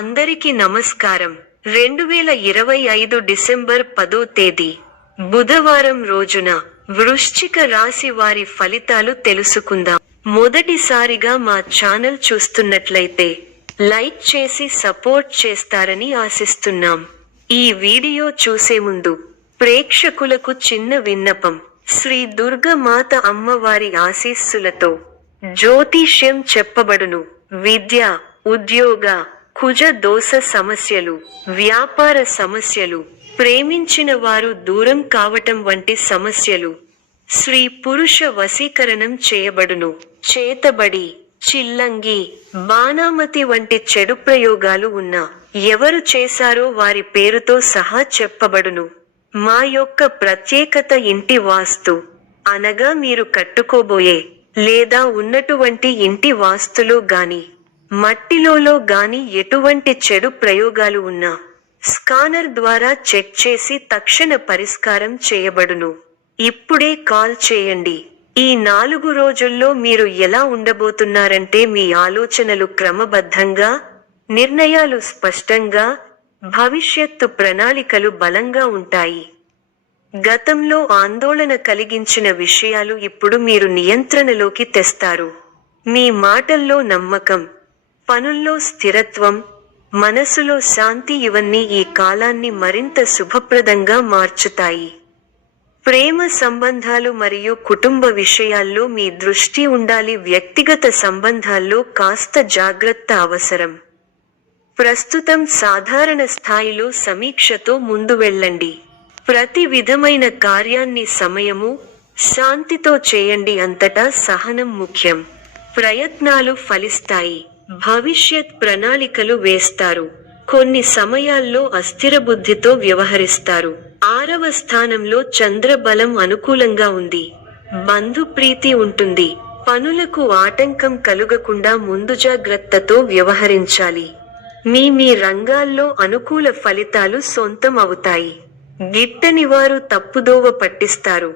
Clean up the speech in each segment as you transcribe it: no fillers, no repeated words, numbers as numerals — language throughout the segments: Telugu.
అందరికీ నమస్కారం. 2025 డిసెంబర్ 10వ తేదీ బుధవారం రోజున వృశ్చిక రాశి వారి ఫలితాలు తెలుసుకుందాం. మొదటిసారిగా మా ఛానల్ చూస్తున్నట్లయితే లైక్ చేసి సపోర్ట్ చేస్తారని ఆశిస్తున్నాం. ఈ వీడియో చూసే ముందు ప్రేక్షకులకు చిన్న విన్నపం. శ్రీ దుర్గమాత అమ్మవారి ఆశీస్సులతో జ్యోతిష్యం చెప్పబడును. విద్య, ఉద్యోగ, కుజ దోష సమస్యలు, వ్యాపార సమస్యలు, ప్రేమించిన వారు దూరం కావటం వంటి సమస్యలు, స్త్రీ పురుష వశీకరణం చేయబడును. చేతబడి, చిల్లంగి, బాణామతి వంటి చెడు ప్రయోగాలు ఉన్నా ఎవరు చేశారో వారి పేరుతో సహా చెప్పబడును. మా యొక్క ప్రత్యేకత ఇంటి వాస్తు అనగా మీరు కట్టుకోబోయే లేదా ఉన్నటువంటి ఇంటి వాస్తులో గాని మట్టిలో గాని ఎటువంటి చెడు ప్రయోగాలు ఉన్నా స్కానర్ ద్వారా చెక్ చేసి తక్షణ పరిష్కారం చేయబడును. ఇప్పుడే కాల్ చేయండి. ఈ 4 రోజుల్లో మీరు ఎలా ఉండబోతున్నారంటే మీ ఆలోచనలు క్రమబద్ధంగా, నిర్ణయాలు స్పష్టంగా, భవిష్యత్తు ప్రణాళికలు బలంగా ఉంటాయి. గతంలో ఆందోళన కలిగించిన విషయాలు ఇప్పుడు మీరు నియంత్రణలోకి తెస్తారు. మీ మాటల్లో నమ్మకం, పనుల్లో స్థిరత్వం, మనసులో శాంతి ఇవన్నీ ఈ కాలాన్ని మరింత శుభప్రదంగా మార్చుతాయి. ప్రేమ సంబంధాలు మరియు కుటుంబ విషయాల్లో మీ దృష్టి ఉండాలి. వ్యక్తిగత సంబంధాల్లో కాస్త జాగ్రత్త అవసరం. ప్రస్తుతం సాధారణ స్థాయిలో సమీక్షతో ముందు వెళ్ళండి. ప్రతి విధమైన కార్యాన్ని సమయము, శాంతితో చేయండి. అంతటా సహనం ముఖ్యం. ప్రయత్నాలు ఫలిస్తాయి. భవిష్యత్ ప్రణాళికలు వేస్తారు. కొన్ని సమయాల్లో అస్థిర బుద్ధితో వ్యవహరిస్తారు. 6వ స్థానంలో చంద్రబలం అనుకూలంగా ఉంది. బంధు ప్రీతి ఉంటుంది. పనులకు ఆటంకం కలుగకుండా ముందు జాగ్రత్తతో వ్యవహరించాలి. మీ రంగాల్లో అనుకూల ఫలితాలు సొంతం అవుతాయి. గిట్టని వారు తప్పుదోవ పట్టిస్తారు.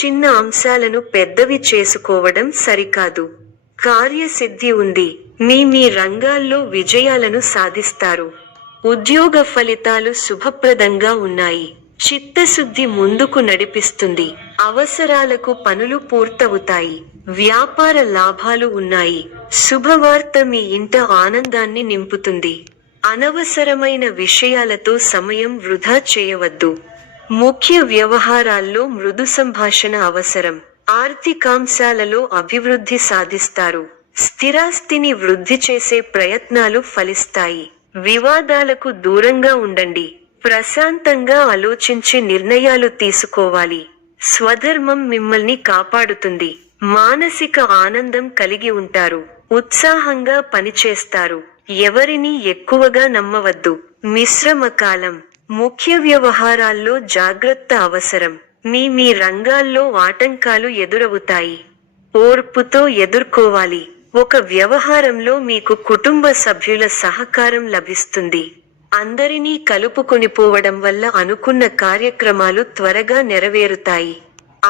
చిన్న అంశాలను పెద్దవి చేసుకోవడం సరికాదు. కార్యసిద్ధి ఉంది. మీ రంగాల్లో విజయాలను సాధిస్తారు. ఉద్యోగ ఫలితాలు శుభప్రదంగా ఉన్నాయి. చిత్తశుద్ధి ముందుకు నడిపిస్తుంది. అవసరాలకు పనులు పూర్తవుతాయి. వ్యాపార లాభాలు ఉన్నాయి. శుభవార్త మీ ఇంట ఆనందాన్ని నింపుతుంది. అనవసరమైన విషయాలతో సమయం వృధా చేయవద్దు. ముఖ్య వ్యవహారాల్లో మృదు సంభాషణ అవసరం. ఆర్థికాంశాలలో అభివృద్ధి సాధిస్తారు. స్థిరాస్తిని వృద్ధి చేసే ప్రయత్నాలు ఫలిస్తాయి. వివాదాలకు దూరంగా ఉండండి. ప్రశాంతంగా ఆలోచించి నిర్ణయాలు తీసుకోవాలి. స్వధర్మం మిమ్మల్ని కాపాడుతుంది. మానసిక ఆనందం కలిగి ఉంటారు. ఉత్సాహంగా పనిచేస్తారు. ఎవరిని ఎక్కువగా నమ్మవద్దు. మిశ్రమ కాలం. ముఖ్య వ్యవహారాల్లో జాగ్రత్త అవసరం. మీ రంగాల్లో ఆటంకాలు ఎదురవుతాయి. ఓర్పుతో ఎదుర్కోవాలి. ఒక వ్యవహారంలో మీకు కుటుంబ సభ్యుల సహకారం లభిస్తుంది. అందరినీ కలుపుకొనిపోవడం వల్ల అనుకున్న కార్యక్రమాలు త్వరగా నెరవేరుతాయి.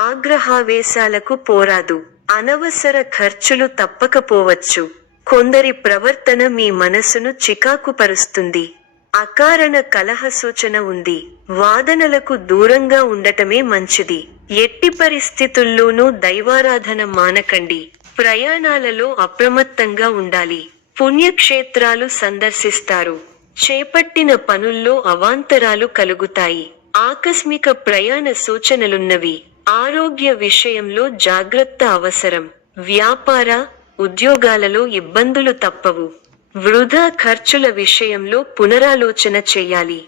ఆగ్రహావేశాలకు పోరాదు. అనవసర ఖర్చులు తప్పకపోవచ్చు. కొందరి ప్రవర్తన మీ మనసును చికాకుపరుస్తుంది. అకారణ కలహ సూచన ఉంది. వాదనలకు దూరంగా ఉండటమే మంచిది. ఎట్టి పరిస్థితుల్లోనూ దైవారాధన మానకండి. ప్రయాణాలలో అప్రమత్తంగా ఉండాలి. పుణ్యక్షేత్రాలు సందర్శిస్తారు. చేపట్టిన పనుల్లో అవాంతరాలు కలుగుతాయి. ఆకస్మిక ప్రయాణ సూచనలున్నవి. ఆరోగ్య విషయంలో జాగ్రత్త అవసరం. వ్యాపార, ఉద్యోగాలలో ఇబ్బందులు తప్పవు. వృధా ఖర్చుల విషయంలో పునరాలోచన చేయాలి.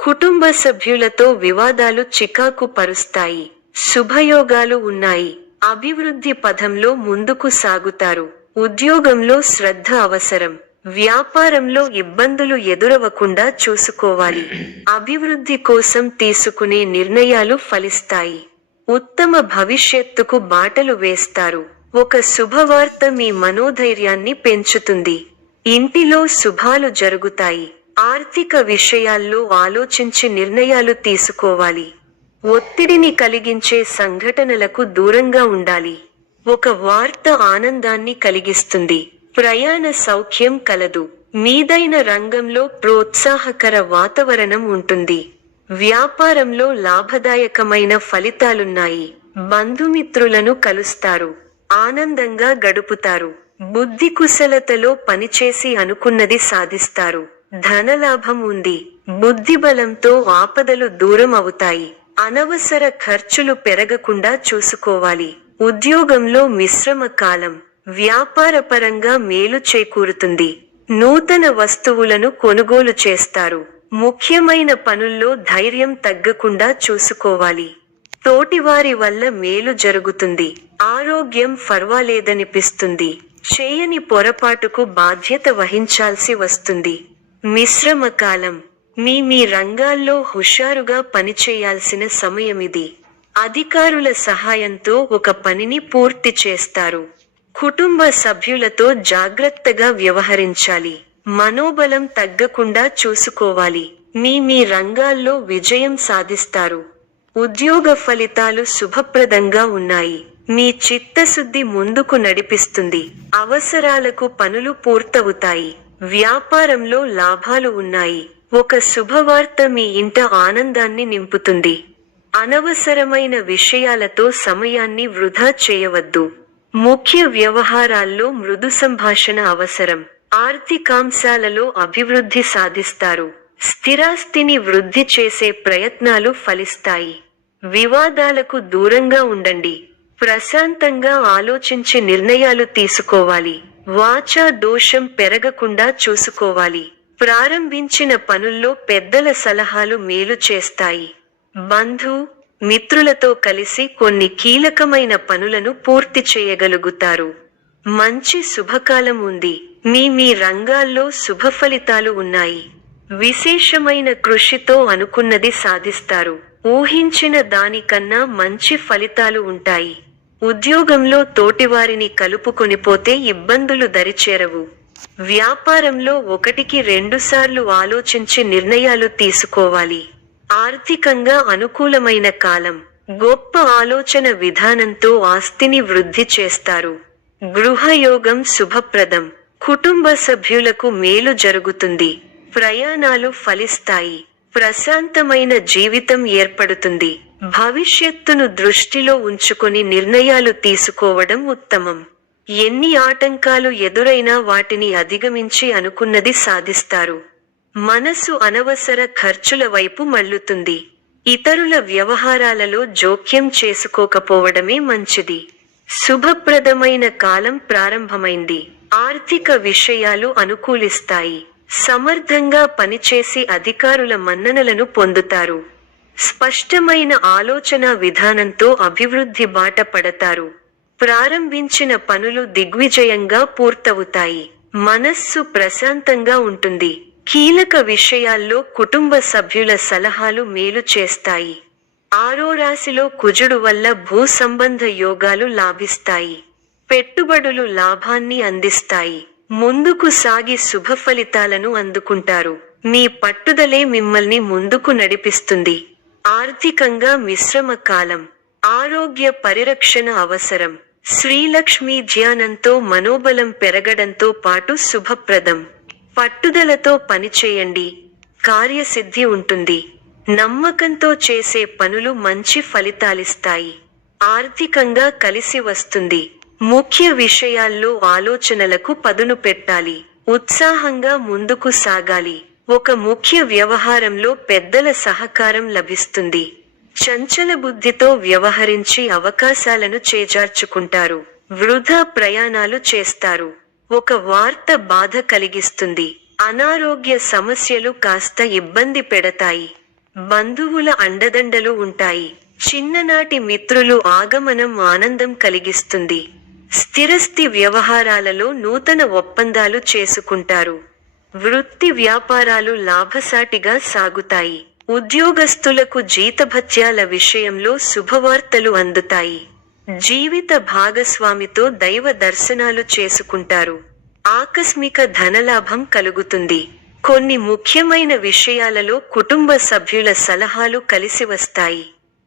కుటుంబ సభ్యులతో వివాదాలు చికాకు పరుస్తాయి. శుభయోగాలు ఉన్నాయి. అభివృద్ధి పథంలో ముందుకు సాగుతారు. ఉద్యోగంలో శ్రద్ధ అవసరం. వ్యాపారంలో ఇబ్బందులు ఎదురవకుండా చూసుకోవాలి. అభివృద్ధి కోసం తీసుకునే నిర్ణయాలు ఫలిస్తాయి. ఉత్తమ భవిష్యత్తుకు బాటలు వేస్తారు. ఒక శుభవార్త మీ మనోధైర్యాన్ని పెంచుతుంది. ఇంటిలో శుభాలు జరుగుతాయి. ఆర్థిక విషయాల్లో ఆలోచించి నిర్ణయాలు తీసుకోవాలి. ఒత్తిడిని కలిగించే సంఘటనలకు దూరంగా ఉండాలి. ఒక వార్త ఆనందాన్ని కలిగిస్తుంది. ప్రయాణ సౌఖ్యం కలదు. మీదైన రంగంలో ప్రోత్సాహకర వాతావరణం ఉంటుంది. వ్యాపారంలో లాభదాయకమైన ఫలితాలున్నాయి. బంధుమిత్రులను కలుస్తారు. ఆనందంగా గడుపుతారు. బుద్ధి కుశలతలో పనిచేసి అనుకున్నది సాధిస్తారు. ధనలాభం ఉంది. బుద్ధిబలంతో ఆపదలు దూరం అవుతాయి. అనవసర ఖర్చులు పెరగకుండా చూసుకోవాలి. ఉద్యోగంలో మిశ్రమ కాలం. వ్యాపారపరంగా మేలు చేకూరుతుంది. నూతన వస్తువులను కొనుగోలు చేస్తారు. ముఖ్యమైన పనుల్లో ధైర్యం తగ్గకుండా చూసుకోవాలి. తోటివారి వల్ల మేలు జరుగుతుంది. ఆరోగ్యం ఫర్వాలేదనిపిస్తుంది. చేయని పొరపాటుకు బాధ్యత వహించాల్సి వస్తుంది. మిశ్రమ కాలం. మీ రంగాల్లో హుషారుగా పనిచేయాల్సిన సమయమిది. అధికారుల సహాయంతో ఒక పనిని పూర్తి చేస్తారు. కుటుంబ సభ్యులతో జాగ్రత్తగా వ్యవహరించాలి. మనోబలం తగ్గకుండా చూసుకోవాలి. మీ రంగాల్లో విజయం సాధిస్తారు. ఉద్యోగ ఫలితాలు శుభప్రదంగా ఉన్నాయి. మీ చిత్తశుద్ధి ముందుకు నడిపిస్తుంది. అవసరాలకు పనులు పూర్తవుతాయి. వ్యాపారంలో లాభాలు ఉన్నాయి. ఒక శుభవార్త మీ ఇంట ఆనందాన్ని నింపుతుంది. అనవసరమైన విషయాలతో సమయాన్ని వృధా చేయవద్దు. ముఖ్య వ్యవహారాల్లో మృదు సంభాషణ అవసరం. ఆర్థికాంశాలలో అభివృద్ధి సాధిస్తారు. స్థిరాస్తిని వృద్ధి చేసే ప్రయత్నాలు ఫలిస్తాయి. వివాదాలకు దూరంగా ఉండండి. ప్రశాంతంగా ఆలోచించి నిర్ణయాలు తీసుకోవాలి. వాచా దోషం పెరగకుండా చూసుకోవాలి. ప్రారంభించిన పనుల్లో పెద్దల సలహాలు మేలు చేస్తాయి. బంధు మిత్రులతో కలిసి కొన్ని కీలకమైన పనులను పూర్తి చేయగలుగుతారు. మంచి శుభకాలం ఉంది. మీ రంగాల్లో శుభ ఫలితాలు ఉన్నాయి. విశేషమైన కృషితో అనుకున్నది సాధిస్తారు. ఊహించిన దానికన్నా మంచి ఫలితాలు ఉంటాయి. ఉద్యోగంలో తోటివారిని కలుపుకొనిపోతే ఇబ్బందులు దరిచేరవు. వ్యాపారంలో 1-2 సార్లు ఆలోచించి నిర్ణయాలు తీసుకోవాలి. ఆర్థికంగా అనుకూలమైన కాలం. గొప్ప ఆలోచన విధానంతో ఆస్తిని వృద్ధి చేస్తారు. గృహయోగం శుభప్రదం. కుటుంబ సభ్యులకు మేలు జరుగుతుంది. ప్రయాణాలు ఫలిస్తాయి. ప్రశాంతమైన జీవితం ఏర్పడుతుంది. భవిష్యత్తును దృష్టిలో ఉంచుకొని నిర్ణయాలు తీసుకోవడం ఉత్తమం. ఎన్ని ఆటంకాలు ఎదురైనా వాటిని అధిగమించి అనుకున్నది సాధిస్తారు. మనసు అనవసర ఖర్చుల వైపు మళ్లుతుంది. ఇతరుల వ్యవహారాలలో జోక్యం చేసుకోకపోవడమే మంచిది. శుభప్రదమైన కాలం ప్రారంభమైంది. ఆర్థిక విషయాలు అనుకూలిస్తాయి. సమర్థంగా పనిచేసి అధికారుల మన్ననలను పొందుతారు. స్పష్టమైన ఆలోచన విధానంతో అభివృద్ధి బాట పడతారు. ప్రారంభించిన పనులు దిగ్విజయంగా పూర్తవుతాయి. మనస్సు ప్రశాంతంగా ఉంటుంది. కీలక విషయాల్లో కుటుంబ సభ్యుల సలహాలు మేలు చేస్తాయి. 6వ రాశిలో కుజుడు వల్ల భూ సంబంధ యోగాలు లాభిస్తాయి. పెట్టుబడులు లాభాన్ని అందిస్తాయి. ముందుకు సాగి శుభ ఫలితాలను అందుకుంటారు. మీ పట్టుదలే మిమ్మల్ని ముందుకు నడిపిస్తుంది. ఆర్థికంగా మిశ్రమ కాలం. ఆరోగ్య పరిరక్షణ అవసరం. శ్రీలక్ష్మీ ధ్యానంతో మనోబలం పెరగడంతో పాటు శుభప్రదం. పట్టుదలతో పనిచేయండి. కార్యసిద్ధి ఉంటుంది. నమ్మకంతో చేసే పనులు మంచి ఫలితాలిస్తాయి. ఆర్థికంగా కలిసి వస్తుంది. ముఖ్య విషయాల్లో ఆలోచనలకు పదును పెట్టాలి. ఉత్సాహంగా ముందుకు సాగాలి. ఒక ముఖ్య వ్యవహారంలో పెద్దల సహకారం లభిస్తుంది. చంచల బుద్ధితో వ్యవహరించి అవకాశాలను చేజార్చుకుంటారు. వృధా ప్రయాణాలు చేస్తారు. ఒక వార్త బాధ కలిగిస్తుంది. అనారోగ్య సమస్యలు కాస్త ఇబ్బంది పెడతాయి. బంధువుల అండదండలు ఉంటాయి. చిన్ననాటి మిత్రులు ఆగమనం ఆనందం కలిగిస్తుంది. స్థిరస్థి వ్యవహారాలలో నూతన ఒప్పందాలు చేసుకుంటారు. వృత్తి వ్యాపారాలు లాభసాటిగా సాగుతాయి. ఉద్యోగస్తులకు జీతభత్యాల విషయంలో శుభవార్తలు అందుతాయి. జీవిత భాగస్వామితో దైవ దర్శనాలు చేసుకుంటారు. ఆకస్మిక ధనలాభం కలుగుతుంది. కొన్ని ముఖ్యమైన విషయాలలో కుటుంబ సభ్యుల సలహాలు కలిసి వస్తాయి.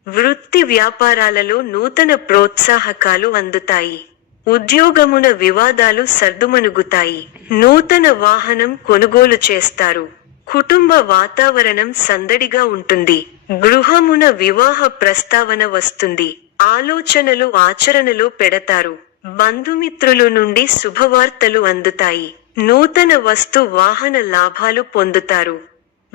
వృత్తి వ్యాపారాలలో నూతన ప్రోత్సాహకాలు అందుతాయి. ఉద్యోగమున వివాదాలు సర్దుమణుగుతాయి. నూతన వాహనం కొనుగోలు చేస్తారు. కుటుంబ వాతావరణం సందడిగా ఉంటుంది. గృహమున వివాహ ప్రస్తావన వస్తుంది. ఆలోచనలు ఆచరణలో పెడతారు. బంధుమిత్రులు నుండి శుభవార్తలు అందుతాయి. నూతన వస్తు వాహన లాభాలు పొందుతారు.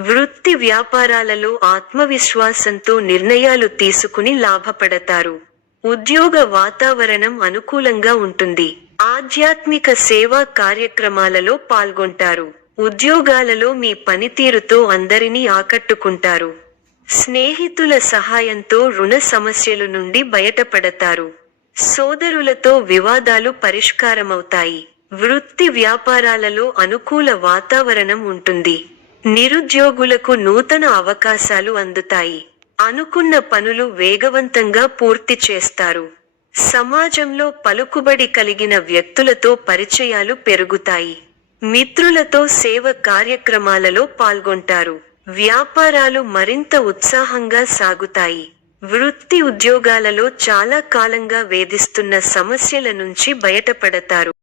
వృత్తి వ్యాపారాలలో ఆత్మవిశ్వాసంతో నిర్ణయాలు తీసుకుని లాభపడతారు. ఉద్యోగ వాతావరణం అనుకూలంగా ఉంటుంది. ఆధ్యాత్మిక సేవా కార్యక్రమాలలో పాల్గొంటారు. ఉద్యోగాలలో మీ పనితీరుతో అందరినీ ఆకట్టుకుంటారు. స్నేహితుల సహాయంతో రుణ సమస్యల నుండి బయటపడతారు. సోదరులతో వివాదాలు పరిష్కారమవుతాయి. వృత్తి వ్యాపారాలలో అనుకూల వాతావరణం ఉంటుంది. నిరుద్యోగులకు నూతన అవకాశాలు అందుతాయి. అనుకున్న పనులు వేగవంతంగా పూర్తి చేస్తారు. సమాజంలో పలుకుబడి కలిగిన వ్యక్తులతో పరిచయాలు పెరుగుతాయి. మిత్రులతో సేవ కార్యక్రమాలలో పాల్గొంటారు. వ్యాపారాలు మరింత ఉత్సాహంగా సాగుతాయి. వృత్తి ఉద్యోగాలలో చాలా కాలంగా వేధిస్తున్న సమస్యల నుంచి బయటపడతారు.